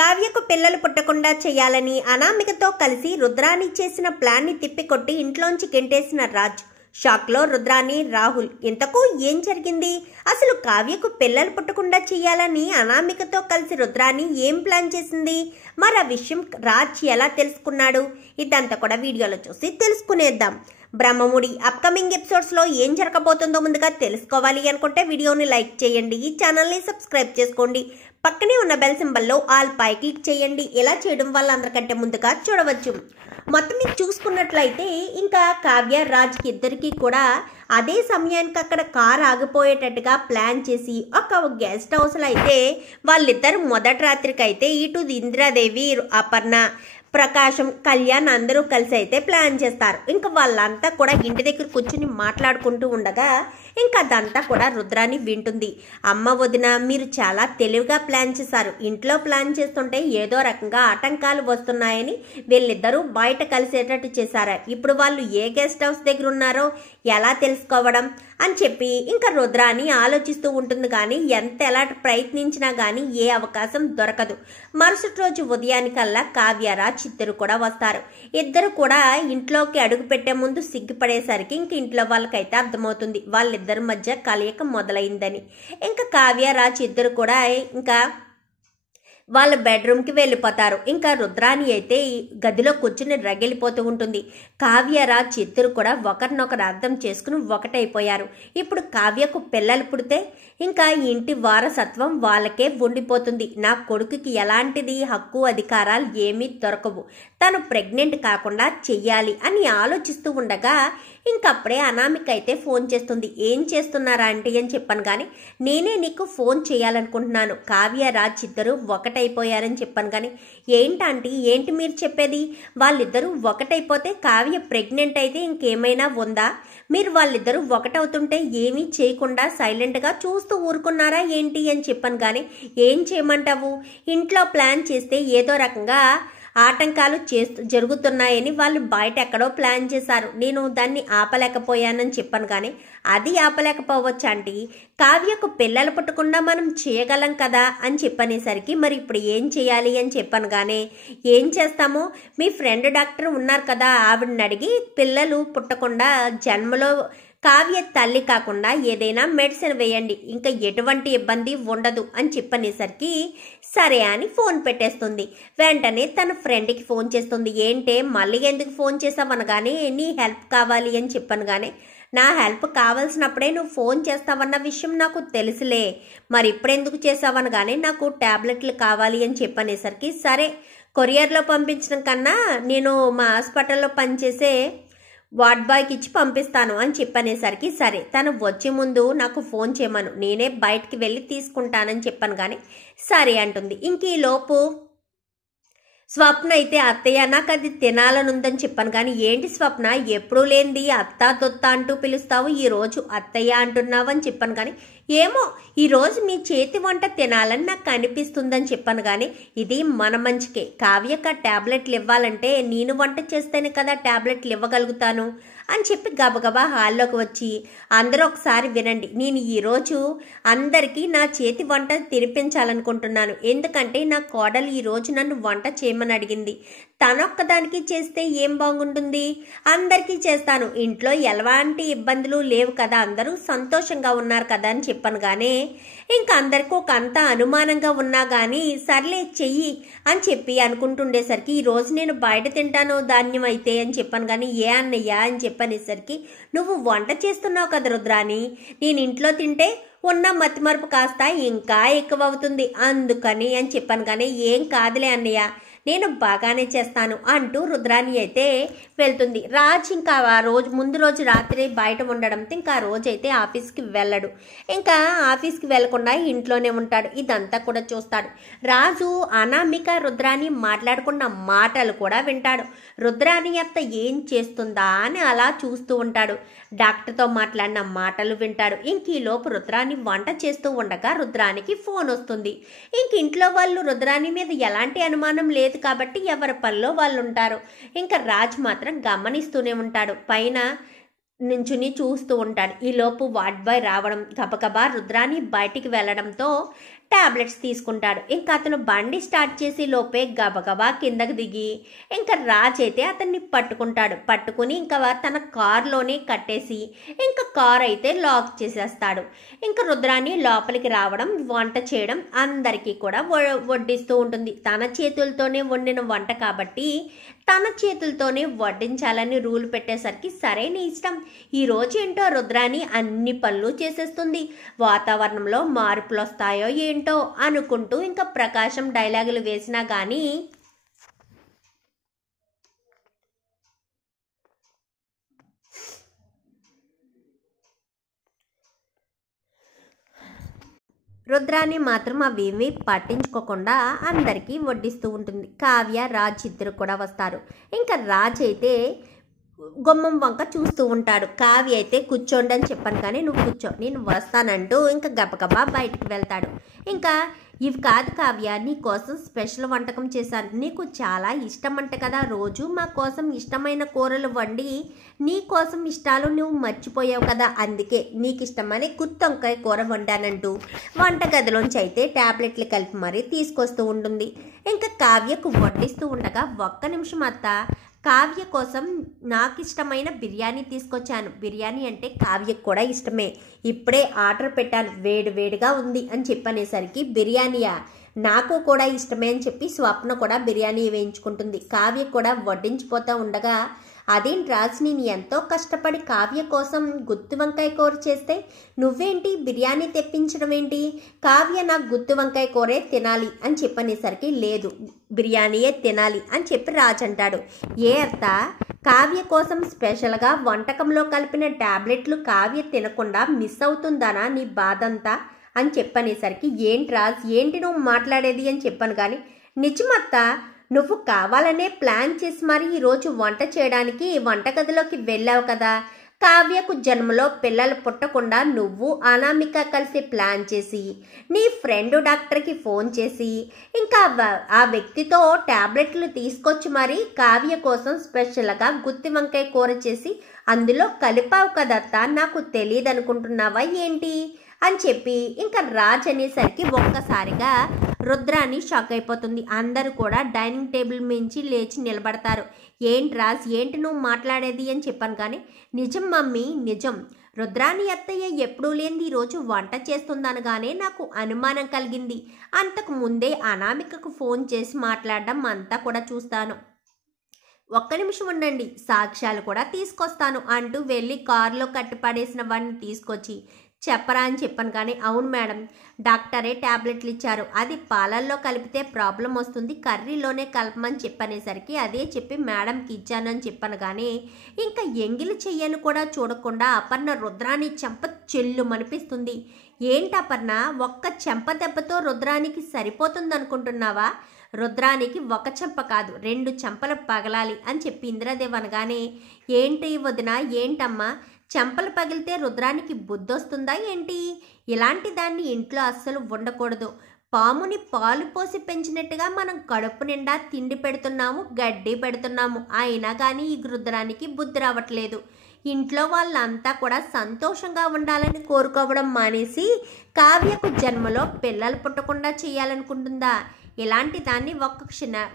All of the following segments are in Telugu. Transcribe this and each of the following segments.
కావ్యకు పిల్లలు పుట్టకుండా చేయాలని అనామికతో కలిసి రుద్రాని చేసిన ప్లాన్ని తిప్పికొట్టి ఇంట్లోంచి గెంటేసిన రాజ్. షాక్లో రుద్రాని, రాహుల్. ఇంతకు ఏం జరిగింది? అసలు కావ్యకు పిల్లలు పుట్టకుండా చేయాలని అనామికతో కలిసి రుద్రాని ఏం ప్లాన్ చేసింది? మరి ఆ విషయం రాజ్ ఎలా తెలుసుకున్నాడు? ఇదంతా కూడా వీడియోలో చూసి తెలుసుకునేద్దాం. బ్రహ్మముడి అప్కమింగ్ ఎపిసోడ్స్లో ఏం జరగబోతుందో ముందుగా తెలుసుకోవాలి అనుకుంటే వీడియోని లైక్ చేయండి, ఈ ఛానల్ని సబ్స్క్రైబ్ చేసుకోండి, పక్కనే ఉన్న బెల్ సింబల్లో ఆల్ పై క్లిక్ చేయండి. ఇలా చేయడం వల్ల అందరికంటే ముందుగా చూడవచ్చు. మొత్తం మీరు చూసుకున్నట్లయితే ఇంకా కావ్య, రాజ్కి ఇద్దరికి కూడా అదే సమయానికి అక్కడ కార్ ఆగిపోయేటట్టుగా ప్లాన్ చేసి ఒక గెస్ట్ హౌస్లో అయితే వాళ్ళిద్దరు మొదటి రాత్రికి అయితే ఇటు ఇందిరాదేవి, అపర్ణ, ప్రకాశం, కళ్యాణ్ అందరూ కలిసి అయితే ప్లాన్ చేస్తారు. ఇంకా వాళ్ళంతా కూడా ఇంటి దగ్గర కూర్చుని మాట్లాడుకుంటూ ఉండగా ఇంకా అదంతా కూడా రుద్రాని వింటుంది. అమ్మ, వదిన, మీరు చాలా తెలివిగా ప్లాన్ చేశారు. ఇంట్లో ప్లాన్ చేస్తుంటే ఏదో రకంగా ఆటంకాలు వస్తున్నాయని వీళ్ళిద్దరూ బయట కలిసేటట్టు చేశారు. ఇప్పుడు వాళ్ళు ఏ గెస్ట్ హౌస్ దగ్గర ఉన్నారో ఎలా తెలుసుకోవడం అని చెప్పి ఇంకా రుద్రాని ఆలోచిస్తూ ఉంటుంది. కానీ ఎలా ప్రయత్నించినా కానీ ఏ అవకాశం దొరకదు. మరుసటి రోజు ఉదయానికల్లా కావ్యరాజ్ ఇద్దరు కూడా వస్తారు. ఇద్దరు కూడా ఇంట్లోకి అడుగు పెట్టే ముందు సిగ్గుపడేసరికి ఇంక ఇంట్లో వాళ్ళకైతే అర్థమవుతుంది వాళ్ళిద్దరి మధ్య కలయిక మొదలైందని. ఇంకా కావ్యరాజ్ ఇద్దరు కూడా ఇంకా వాళ్ళ బెడ్రూమ్కి వెళ్ళిపోతారు. ఇంకా రుద్రాని అయితే గదిలో కూర్చుని రగిలిపోతూ ఉంటుంది. కావ్యరాజ్ ఇద్దరు కూడా ఒకరినొకరు అర్థం చేసుకుని ఒకటైపోయారు. ఇప్పుడు కావ్యకు పిల్లలు పుడితే ఇంకా ఇంటి వారసత్వం వాళ్ళకే ఉండిపోతుంది. నా కొడుకుకి ఎలాంటిది హక్కు అధికారాలు ఏమీ దొరకవు, తను ప్రెగ్నెంట్ కాకుండా చెయ్యాలి అని ఆలోచిస్తూ ఉండగా ఇంకప్పుడే అనామిక అయితే ఫోన్ చేస్తుంది. ఏం చేస్తున్నారా ఆంటీ అని చెప్పాను. కానీ నేనే నీకు ఫోన్ చేయాలనుకుంటున్నాను, కావ్యరాజ్ ఇద్దరు ఒకటైపోయారని చెప్పాను. కానీ ఏంటంటే ఏంటి మీరు చెప్పేది? వాళ్ళిద్దరూ ఒకటైపోతే కావ్య ప్రెగ్నెంట్ అయితే ఇంకేమైనా ఉందా? మీరు వాళ్ళిద్దరూ ఒకటవుతుంటే ఏమీ చేయకుండా సైలెంట్గా చూస్తూ ఊరుకున్నారా ఏంటి అని చెప్పాను. కానీ ఏం చేయమంటావు? ఇంట్లో ప్లాన్ చేస్తే ఏదో రకంగా ఆటంకాలు జరుగుతున్నాయని వాళ్ళు బయట ఎక్కడో ప్లాన్ చేశారు. నేను దాన్ని ఆపలేకపోయానని చెప్పాను. కానీ అది ఆపలేకపోవచ్చు ఆంటీ, కావ్యకు పిల్లలు పుట్టకుండా మనం చేయగలం కదా అని చెప్పనేసరికి మరి ఇప్పుడు ఏం చేయాలి అని చెప్పాను. కానీ ఏం చేస్తామో మీ ఫ్రెండ్ డాక్టర్ ఉన్నారు కదా, ఆవిడని అడిగి పిల్లలు పుట్టకుండా జన్మలో కావ్య తల్లి కాకుండా ఏదైనా మెడిసిన్ వేయండి, ఇంకా ఎటువంటి ఇబ్బంది ఉండదు అని చెప్పనేసరికి సరే అని ఫోన్ పెట్టేస్తుంది. వెంటనే తన ఫ్రెండ్కి ఫోన్ చేస్తుంది. ఏంటే మళ్ళీ ఎందుకు ఫోన్ చేసావనగానే నీ హెల్ప్ కావాలి అని చెప్పాను. కానీ నా హెల్ప్ కావాల్సినప్పుడే నువ్వు ఫోన్ చేస్తావన్న విషయం నాకు తెలుసులే, మరి ఇప్పుడెందుకు చేసావనగానే నాకు ట్యాబ్లెట్లు కావాలి అని చెప్పనేసరికి సరే కొరియర్లో పంపించడం కన్నా నేను మా హాస్పిటల్లో పనిచేసే వార్డ్ బాయ్కి ఇచ్చి పంపిస్తాను అని చెప్పనేసరికి సరే తను వచ్చే ముందు నాకు ఫోన్ చేయమను, నేనే బయటికి వెళ్ళి తీసుకుంటానని చెప్పాను. కానీ సరే అంటుంది. ఇంక ఈ లోపు స్వప్న అయితే అత్తయ్య నాకు అది తినాలనుందని చెప్పాను. కానీ ఏంటి స్వప్న ఎప్పుడూ లేనిది అత్త దొత్త అంటూ పిలుస్తావు, ఈరోజు అత్తయ్య అంటున్నావు అని చెప్పాను. కానీ ఏమో ఈరోజు మీ చేతి వంట తినాలని నాకు అనిపిస్తుందని చెప్పాను. కానీ ఇది మన మంచికే, కావ్యక ట్యాబ్లెట్లు ఇవ్వాలంటే నేను వంట చేస్తేనే కదా ట్యాబ్లెట్లు ఇవ్వగలుగుతాను అని చెప్పి గబగబా హాల్లోకి వచ్చి అందరూ ఒకసారి వినండి, నేను ఈరోజు అందరికీ నా చేతి వంట తినిపించాలనుకుంటున్నాను. ఎందుకంటే నా కోడలు ఈరోజు నన్ను వంట చేయమని అడిగింది. తనొక్కదానికి చేస్తే ఏం బాగుంటుంది, అందరికీ చేస్తాను, ఇంట్లో ఎలాంటి ఇబ్బందులు లేవు కదా, అందరూ సంతోషంగా ఉన్నారు కదా అని చెప్పాను. కానీ ఇంకా అందరికీ ఒక అంత అనుమానంగా ఉన్నా కానీ సర్లే చెయ్యి అని చెప్పి అనుకుంటుండేసరికి ఈరోజు నేను బయట తింటాను ధాన్యం అయితే అని చెప్పాను. కానీ ఏ అన్నయ్య అని చెప్పనేసరికి నువ్వు వంట చేస్తున్నావు కదా రుద్రాని, నేను ఇంట్లో తింటే ఉన్న మతిమరుపు కాస్త ఇంకా ఎక్కువ అవుతుంది అందుకని అని చెప్పాను. కానీ ఏం కాదులే అన్నయ్య, నేను బాగానే చేస్తాను అంటూ రుద్రాని అయితే వెళ్తుంది. రాజ్ ఇంకా ఆ రోజు ముందు రోజు రాత్రి బయట ఉండడంతో ఇంకా ఆ రోజు అయితే ఆఫీస్కి వెళ్ళడు. ఇంకా ఆఫీస్కి వెళ్లకుండా ఇంట్లోనే ఉంటాడు. ఇదంతా కూడా చూస్తాడు. రాజు అనామిక రుద్రాని మాట్లాడుకున్న మాటలు కూడా వింటాడు. రుద్రాని అత్త ఏం చేస్తుందా అని అలా చూస్తూ ఉంటాడు. డాక్టర్తో మాట్లాడిన మాటలు వింటాడు. ఇంక ఈ లోపు రుద్రాని వంట చేస్తూ ఉండగా రుద్రానికి ఫోన్ వస్తుంది. ఇంక ఇంట్లో వాళ్ళు రుద్రాని మీద ఎలాంటి అనుమానం లేదు కాబట్టి ఎవరి పనిలో వాళ్ళు ఉంటారు. ఇంకా రాజ్ మాత్రం గమనిస్తూనే ఉంటాడు, పైన నించుని చూస్తూ ఉంటాడు. ఈ లోపు వార్డ్ బాయ్ రావడం, గబగబా రుద్రాని బయటికి వెళ్ళడంతో టాబ్లెట్స్ తీసుకుంటాడు. ఇంకా అతను బండి స్టార్ట్ చేసి లోపే గబగబా కిందకు దిగి ఇంకా రాజ్ అయితే అతన్ని పట్టుకుని ఇంకా తన కారులోనే కట్టేసి ఇంకా కార్ అయితే లాక్ చేసేస్తాడు. ఇంకా రుద్రాని లోపలికి రావడం, వంట చేయడం అందరికీ కూడా వడ్డిస్తూ ఉంటుంది. తన చేతులతోనే వండిన వంట కాబట్టి తన చేతులతోనే వడ్డించాలని రూల్ పెట్టేసరికి సరైన ఇష్టం. ఈ రోజు ఏంటో రుద్రాని అన్ని పనులు చేసేస్తుంది. వాతావరణంలో మార్పులు వస్తాయో ఏంటో అనుకుంటూ ఇంకా ప్రకాశం డైలాగులు వేసినా కానీ రుద్రాని మాత్రం అవేమీ పట్టించుకోకుండా అందరికీ వడ్డిస్తూ ఉంటుంది. కావ్య, రాజ్ ఇద్దరు కూడా వస్తారు. ఇంకా రాజ్ అయితే గుమ్మం వంక చూస్తూ ఉంటాడు. కావ్య అయితే కూర్చోండి అని చెప్పాను కానీ నువ్వు కూర్చో, నేను వస్తానంటూ ఇంకా గబగబా బయటికి వెళ్తాడు. ఇంకా ఇవి కాదు కావ్య, నీ కోసం స్పెషల్ వంటకం చేశాను, నీకు చాలా ఇష్టం అంట కదా, రోజు మా కోసం ఇష్టమైన కూరలు వండి నీ కోసం ఇష్టాలు నువ్వు మర్చిపోయావు కదా, అందుకే నీకు ఇష్టమని గుత్తొంకాయ కూర వండానంటూ వంటగదిలోంచి అయితే ట్యాబ్లెట్లు కలిపి మరీ తీసుకొస్తూ ఉంటుంది. ఇంకా కావ్యకు వడ్డిస్తూ ఉండగా, ఒక్క నిమిషం అత్త, కావ్య కోసం నాకు ఇష్టమైన బిర్యానీ తీసుకొచ్చాను. బిర్యానీ అంటే కావ్యకు కూడా ఇష్టమే, ఇప్పుడే ఆర్డర్ పెట్టాను, వేడివేడిగా ఉంది అని చెప్పనేసరికి బిర్యానీయా, నాకు కూడా ఇష్టమే అని చెప్పి స్వప్న కూడా బిర్యానీ వేయించుకుంటుంది. కావ్య కూడా వడ్డించిపోతూ ఉండగా, అదేంటి రాజ్, నేను ఎంతో కష్టపడి కావ్య కోసం గుత్తి వంకాయ కూర చేస్తే నువ్వేంటి బిర్యానీ తెప్పించడం ఏంటి, కావ్య నాకు గుత్తి వంకాయ కూరే తినాలి అని చెప్పనేసరికి లేదు బిర్యానీయే తినాలి అని చెప్పి రాజ్ అంటాడు. ఏ అత్త, కావ్య కోసం స్పెషల్గా వంటకంలో కలిపిన టాబ్లెట్లు కావ్య తినకుండా మిస్ అవుతుందనా నీ బాధంతా అని చెప్పనేసరికి, ఏంటి రాజ్, ఏంటి నువ్వు మాట్లాడేది అని చెప్పాను కానీ, నిజమత్తా, నువ్వు కావాలనే ప్లాన్ చేసి మరి ఈరోజు వంట చేయడానికి వంటగదిలోకి వెళ్ళావు కదా, కావ్యకు జన్మలో పిల్లలు పుట్టకుండా నువ్వు అనామిక కలిసి ప్లాన్ చేసి నీ ఫ్రెండ్ డాక్టర్కి ఫోన్ చేసి ఇంకా ఆ వ్యక్తితో టాబ్లెట్లు తీసుకొచ్చి మరి కావ్య కోసం స్పెషల్గా గుత్తి వంకాయ కూర చేసి అందులో కలిపావు కదత్త, నాకు తెలియదు అనుకుంటున్నావా ఏంటి అని చెప్పి ఇంకా రాజ్ అనేసరికి ఒక్కసారిగా రుద్రాని షాక్ అయిపోతుంది. అందరూ కూడా డైనింగ్ టేబుల్ మించి లేచి నిలబడతారు. ఏంటి రాజ్, ఏంటి నువ్వు మాట్లాడేది అని చెప్పాను కానీ, నిజం మమ్మీ, నిజం, రుద్రాని అత్తయ్య ఎప్పుడూ లేనిది ఈరోజు వంట చేస్తుందనగానే నాకు అనుమానం కలిగింది. అంతకు ముందే అనామికకు ఫోన్ చేసి మాట్లాడడం అంతా కూడా చూస్తాను, ఒక్క నిమిషం ఉండండి, సాక్ష్యాలు కూడా తీసుకొస్తాను అంటూ వెళ్ళి కారులో కట్టిపడేసిన వాడిని తీసుకొచ్చి చెప్పరా అని చెప్పాను కానీ, అవును మేడం, డాక్టరే ట్యాబ్లెట్లు ఇచ్చారు, అది పాలల్లో కలిపితే ప్రాబ్లం వస్తుంది, కర్రీలోనే కలపమని చెప్పనేసరికి అదే చెప్పి మేడంకి ఇచ్చాను అని చెప్పాను కానీ, ఇంకా ఎంగిలి చెయ్యను కూడా చూడకుండా అపర్ణ రుద్రాని చెంప చెల్లుమనిపిస్తుంది. ఏంటి అపర్ణ, ఒక్క చెంప దెబ్బతో రుద్రానికి సరిపోతుంది అనుకుంటున్నావా, రుద్రానికి ఒక చెంప కాదు 2 చెంపలు పగలాలి అని చెప్పి ఇంద్రదేవ్ అనగానే, ఏంటి వదిన, ఏంటమ్మా, చెంపలు పగిలితే రుద్రానికి బుద్ధొస్తుందా ఏంటి, ఇలాంటి దాన్ని ఇంట్లో అస్సలు ఉండకూడదు, పాముని పాలు పోసి పెంచినట్టుగా మనం కడుపు నిండా తిండి పెడుతున్నాము, గడ్డి పెడుతున్నాము, అయినా కానీ ఈ రుద్రానికి బుద్ధి రావట్లేదు, ఇంట్లో వాళ్ళంతా కూడా సంతోషంగా ఉండాలని కోరుకోవడం మానేసి కావ్యకు జన్మలో పిల్లలు పుట్టకుండా చేయాలనుకుంటుందా, ఇలాంటి దాన్ని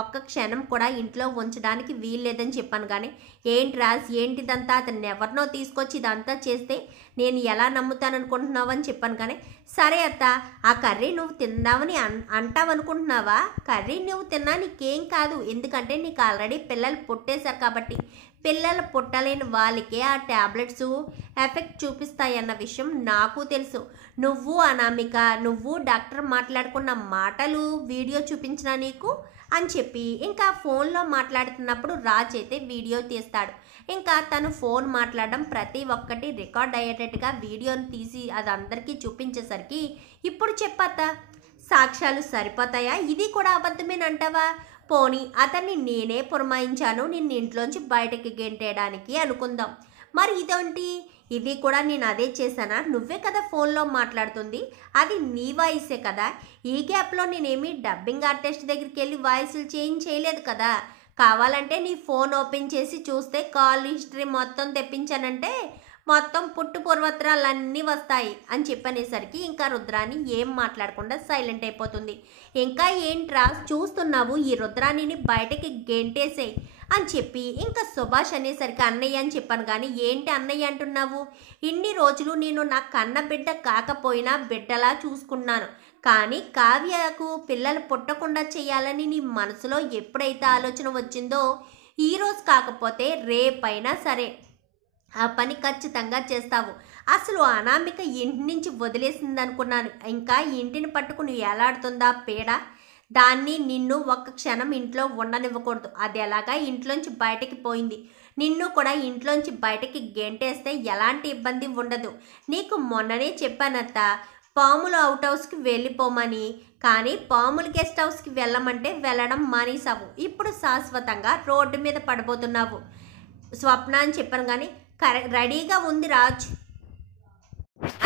ఒక్క క్షణం కూడా ఇంట్లో ఉంచడానికి వీల్లేదని చెప్పాను కానీ, ఏంటి రాజ్, ఏంటిదంతా, అతన్ని ఎవరినో తీసుకొచ్చి ఇదంతా చేస్తే నేను ఎలా నమ్ముతాననుకుంటున్నావు అని చెప్పాను కానీ, సరే అత్త, ఆ కర్రీ నువ్వు తిందామని అంటావనుకుంటున్నావా, కర్రీ నువ్వు తిన్నా నీకేం కాదు, ఎందుకంటే నీకు ఆల్రెడీ పిల్లలు పుట్టేశారు కాబట్టి, పిల్లలు పుట్టలేని వాళ్ళకే ఆ ట్యాబ్లెట్స్ ఎఫెక్ట్ చూపిస్తాయన్న విషయం నాకు తెలుసు, నువ్వు అనామిక, నువ్వు డాక్టర్ మాట్లాడుకున్న మాటలు వీడియో చూపించినా నీకు అని చెప్పి ఇంకా ఫోన్లో మాట్లాడుతున్నప్పుడు రాజ్ అయితే వీడియో తీస్తాడు. ఇంకా తను ఫోన్ మాట్లాడడం ప్రతి ఒక్కటి రికార్డ్ అయ్యేటట్టుగా వీడియోని తీసి అది అందరికీ చూపించేసరికి, ఇప్పుడు చెప్పత్త, సాక్ష్యాలు సరిపోతాయా, ఇది కూడా అబద్ధమేనంటావా, పోనీ అతన్ని నేనే పురమాయించాను నిన్ను ఇంట్లోంచి బయటకి గెంటేయడానికి అనుకుందాం, మరి ఇదేంటి, ఇది కూడా నేను అదే చేశానా, నువ్వే కదా ఫోన్లో మాట్లాడుతుంది, అది నీ వాయిసే కదా, ఈ గ్యాప్లో నేనేమి డబ్బింగ్ ఆర్టిస్ట్ దగ్గరికి వెళ్ళి వాయిస్లు చేంజ్ చేయలేదు కదా, కావాలంటే నీ ఫోన్ ఓపెన్ చేసి చూస్తే కాల్ హిస్టరీ మొత్తం తెప్పించానంటే మొత్తం పుట్టు పూర్వత్రాలన్నీ వస్తాయి అని చెప్పనేసరికి ఇంకా రుద్రాణి ఏం మాట్లాడకుండా సైలెంట్ అయిపోతుంది. ఇంకా ఏంట్రా చూస్తున్నావు, ఈ రుద్రాణిని బయటకి గెంటేసేయి అని చెప్పి ఇంకా సుభాష్ అనేసరికి అన్నయ్య అని చెప్పాను. కానీ ఏంటి అన్నయ్య అంటున్నావు, ఇన్ని రోజులు నేను నా కన్న బిడ్డ కాకపోయినా బిడ్డలా చూసుకున్నాను. కానీ కావ్యకు పిల్లలు పుట్టకుండా చేయాలని నీ మనసులో ఎప్పుడైతే ఆలోచన వచ్చిందో ఈరోజు కాకపోతే రేపైనా సరే ఆ పని ఖచ్చితంగా చేస్తావు. అసలు అనామిక ఇంటి నుంచి వదిలేసింది అనుకున్నాను. ఇంకా ఇంటిని పట్టుకుని ఎలాడుతుందా పీడ. దాన్ని నిన్ను ఒక్క క్షణం ఇంట్లో ఉండనివ్వకూడదు. అది ఎలాగా ఇంట్లోంచి బయటకి పోయింది. నిన్ను కూడా ఇంట్లోంచి బయటకి గెంటేస్తే ఎలాంటి ఇబ్బంది ఉండదు. నీకు మొన్ననే చెప్పానత్త, పాములు అవుట్ హౌస్కి వెళ్ళిపోమని. కానీ పాములు గెస్ట్ హౌస్కి వెళ్ళమంటే వెళ్ళడం మానేసావు. ఇప్పుడు శాశ్వతంగా రోడ్డు మీద పడబోతున్నావు. స్వప్న అని చెప్పాను కానీ రెడీగా ఉంది రాజ్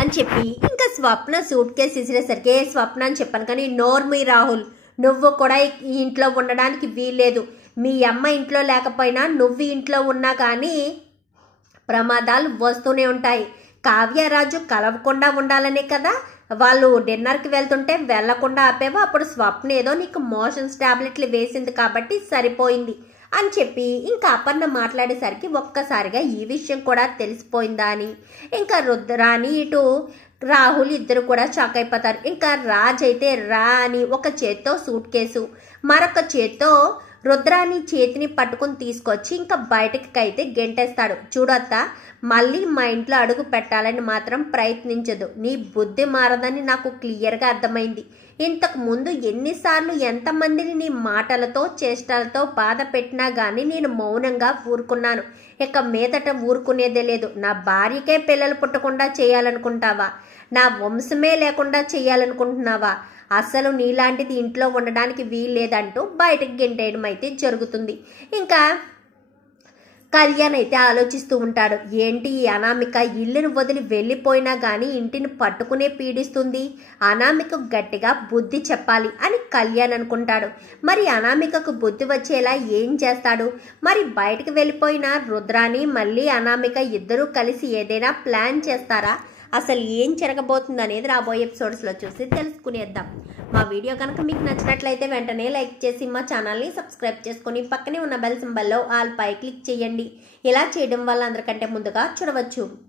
అని చెప్పి ఇంకా స్వప్న సూట్ కేసు ఇసిరేసరికి స్వప్న అని చెప్పాను కానీ నోర్మి రాహుల్, నువ్వు కూడా ఈ ఇంట్లో ఉండడానికి వీల్లేదు. మీ అమ్మ ఇంట్లో లేకపోయినా నువ్వు ఇంట్లో ఉన్నా కానీ ప్రమాదాలు వస్తూనే ఉంటాయి. కావ్యరాజు కలవకుండా ఉండాలనే కదా వాళ్ళు డిన్నర్కి వెళ్తుంటే వెళ్లకుండా ఆపేవో. అప్పుడు స్వప్న ఏదో నీకు మోషన్స్ టాబ్లెట్లు వేసింది కాబట్టి సరిపోయింది అని చెప్పి ఇంకా అపర్ణ మాట్లాడేసరికి ఒక్కసారిగా ఈ విషయం కూడా తెలిసిపోయిందా అని ఇంకా రుద్రాని ఇటు రాహుల్ ఇద్దరు కూడా షాక్ అయిపోతారు. ఇంకా రాజ్ అయితే రా అని ఒక చేత్తో సూట్ కేసు మరొక చేత్తో రుద్రాని చేతిని పట్టుకుని తీసుకొచ్చి ఇంకా బయటకి అయితే గెంటేస్తాడు. చూడత్త, మళ్ళీ మా ఇంట్లో అడుగు పెట్టాలని మాత్రం ప్రయత్నించదు. నీ బుద్ధి మారదని నాకు క్లియర్గా అర్థమైంది. ఇంతకు ముందు ఎన్నిసార్లు ఎంతమందిని నీ మాటలతో చేష్టలతో బాధ పెట్టినా కానీ నేను మౌనంగా ఊరుకున్నాను. ఇక మీదట ఊరుకునేదే లేదు. నా భార్యకే పిల్లలు పుట్టకుండా చేయాలనుకుంటావా? నా వంశమే లేకుండా చేయాలనుకుంటున్నావా? అసలు నీలాంటిది ఇంట్లో ఉండడానికి వీల్లేదంటూ బయటకు గెంటేయడం అయితే జరుగుతుంది. ఇంకా కళ్యాణ్ అయితే ఆలోచిస్తూ ఉంటాడు. ఏంటి ఈ అనామిక ఇల్లును వదిలి వెళ్ళిపోయినా కానీ ఇంటిని పట్టుకునే పీడిస్తుంది. అనామికకు గట్టిగా బుద్ధి చెప్పాలి అని కళ్యాణ్ అనుకుంటాడు. మరి అనామికకు బుద్ధి వచ్చేలా ఏం చేస్తాడు? మరి బయటకు వెళ్ళిపోయిన రుద్రాని మళ్ళీ అనామిక ఇద్దరూ కలిసి ఏదైనా ప్లాన్ చేస్తారా? అసలు ఏం జరగబోతుంది అనేది రాబోయే ఎపిసోడ్స్లో చూసి తెలుసుకునేద్దాం. మా వీడియో కనుక మీకు నచ్చినట్లయితే వెంటనే లైక్ చేసి మా ఛానల్ని సబ్స్క్రైబ్ చేసుకొని పక్కనే ఉన్న బెల్ సింబల్లో ఆల్ పై క్లిక్ చేయండి. ఇలా చేయడం వల్ల అందరికంటే ముందుగా చూడవచ్చు.